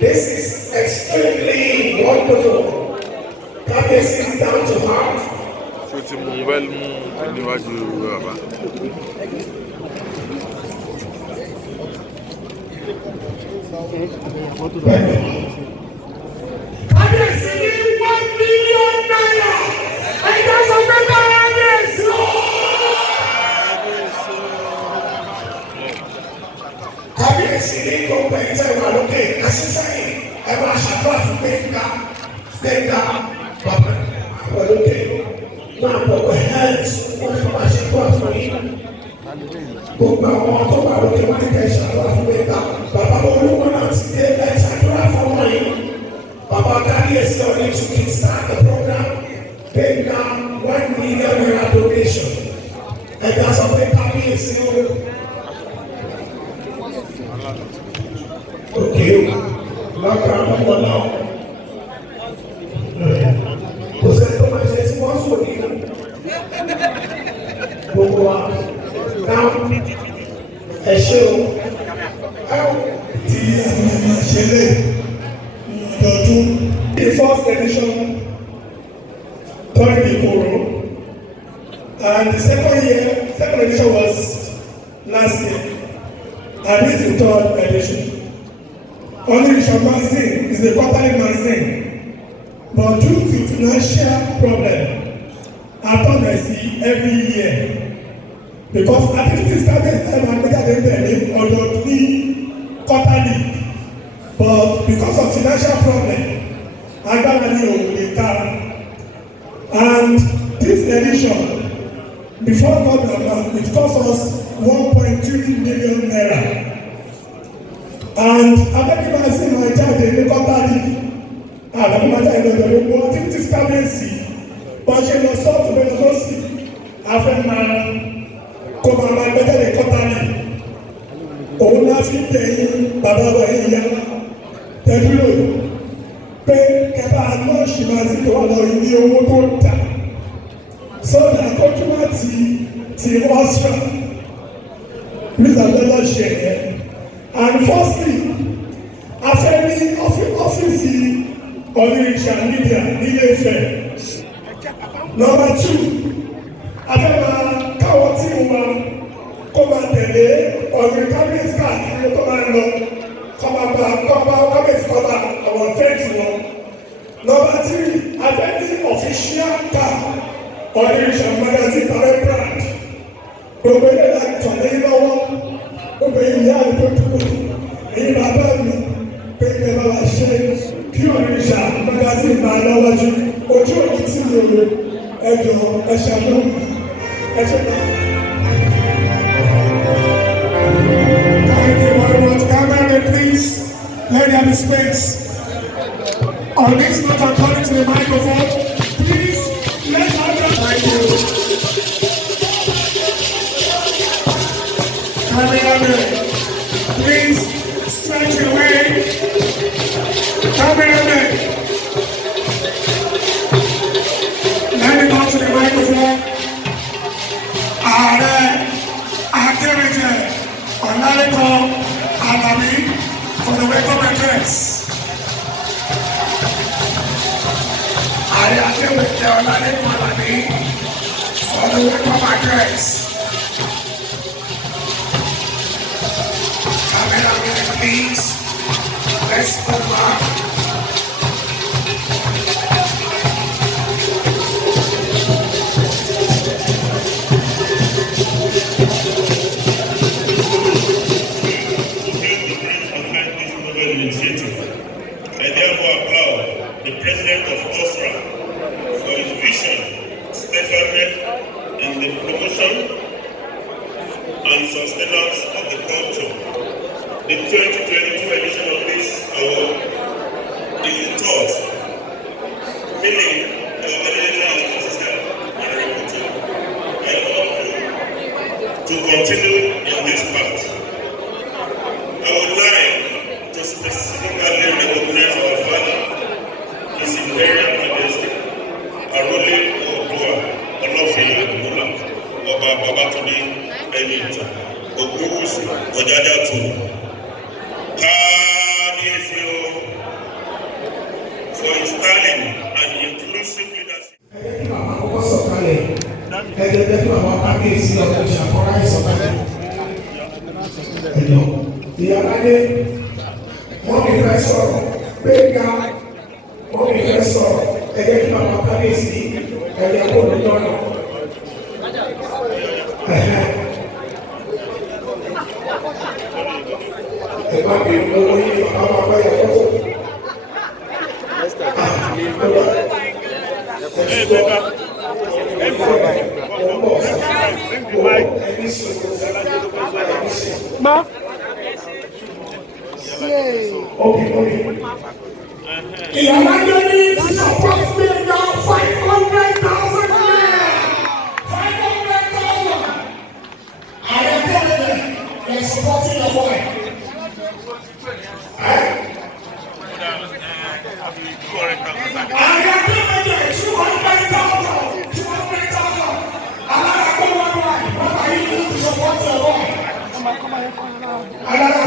This is extremely wonderful. That is down to heart. Papa Daddy is starting to kickstart the program, paying down 1 million naira donation. And that's what the Daddy is still. Okay, background for now. Você toma gente com a sua vida. Vamos lá. Now, é show. The first edition during the Koro, and the second edition was last year, and this is the third edition. Only the magazine is the quarterly magazine, but due to financial problem, I thought I see every year because activities target time and bigger than them or the quarterly. But because of financial problem, I got a new car. And this edition, before God, it cost us 1.2 million naira. And I think I see my child in the company. I think my child in the activities currency. But she was sought to be also after my come and better the company. Òun náà fi tẹ̀yìn bàbá wa yìí tẹ̀dúró pé kẹfà lọ́ọ̀ṣì máa ti tó wà lọ ilé owó tó ń tà sọ́dà kọ́júmọ́ ti ọ̀ṣà nígbà lọ́lọ́ ṣe yẹn. And firstly a fẹ́ ní ọ́fíìsì ọ̀nìrìṣà media nílé Ifẹ̀. Number 2 a fẹ́ máa káwọ́ tí mo máa kó máa tẹ̀lé ọ̀rẹ́ kábíyèsí káàkiri tó máa ń lọ kọ́ba kábíyèsí kọ́ba àwọn fẹ́ǹtì wọn. Number 3 a fẹ́ ní official car ọ̀nìrìṣà magazine tàbí brand. Gbogbo ilé láti tọ̀lé lọ́wọ́ gbogbo ìyá àdúgbò èyí bàbá mi pé kí ẹ bá wa ṣe kí ọ̀nìrìṣà magazine máa lọ́wọ́jú ojú òní tí mi ò lò ẹjọ́ ẹ̀ṣẹ̀ lọ́wọ́ ẹ̀ṣẹ̀ náà. Thank you very much. Cameraman, please let there be space. On this note, I'm calling to the microphone. Please let her thank you. Cameraman, please stretch your way. Cameraman, let me go to the microphone. Adeyeye for the welcome address. Adeyeye for the welcome address. Cameraman, please, let's go back. I therefore applaud the President of OSRA for his vision, steadfastness in the promotion and sustenance of the culture. The 2022 edition of this award is the third, meaning the organization is consistent and repeated. I want to continue in this path. I would like to specifically recognize our father, His Imperial Majesty, Arole Oodua, olori admula, Ọba Babatunde Ẹnìtàn, ogunwusi Ọjàdàtú. Kábíyèsí o, for installing an inclusive leadership. Ẹgbẹ́ kí màmá kọ́kọ́ sọ̀kalẹ̀, ẹgbẹ́ kí màmá kábíyèsí ọ̀gbìn ṣàkóra ìsọ̀kalẹ̀. Ẹ̀yọ́ ìyáláyé wọ́n mi fẹ́ sọ̀rọ̀ gbẹ̀ngà wọ́n mi fẹ́ sọ̀rọ̀ ẹgbẹ́ kí màmá kábíyèsí ẹ̀yà kó ní lọ́nà. Ẹ̀gbá mi owó yìí àwọn abáyọ̀ fọ́tò. Ma. Ìyáláyé ní support me now 500,000 naira. 500,000. Ààrẹ tẹ́lẹ̀ ẹ̀ supporting your boy. Ààrẹ tẹ́lẹ̀ 200,000. 200,000. Alára kó wọ́n wá. Bàbá yìí ní support your boy. Alára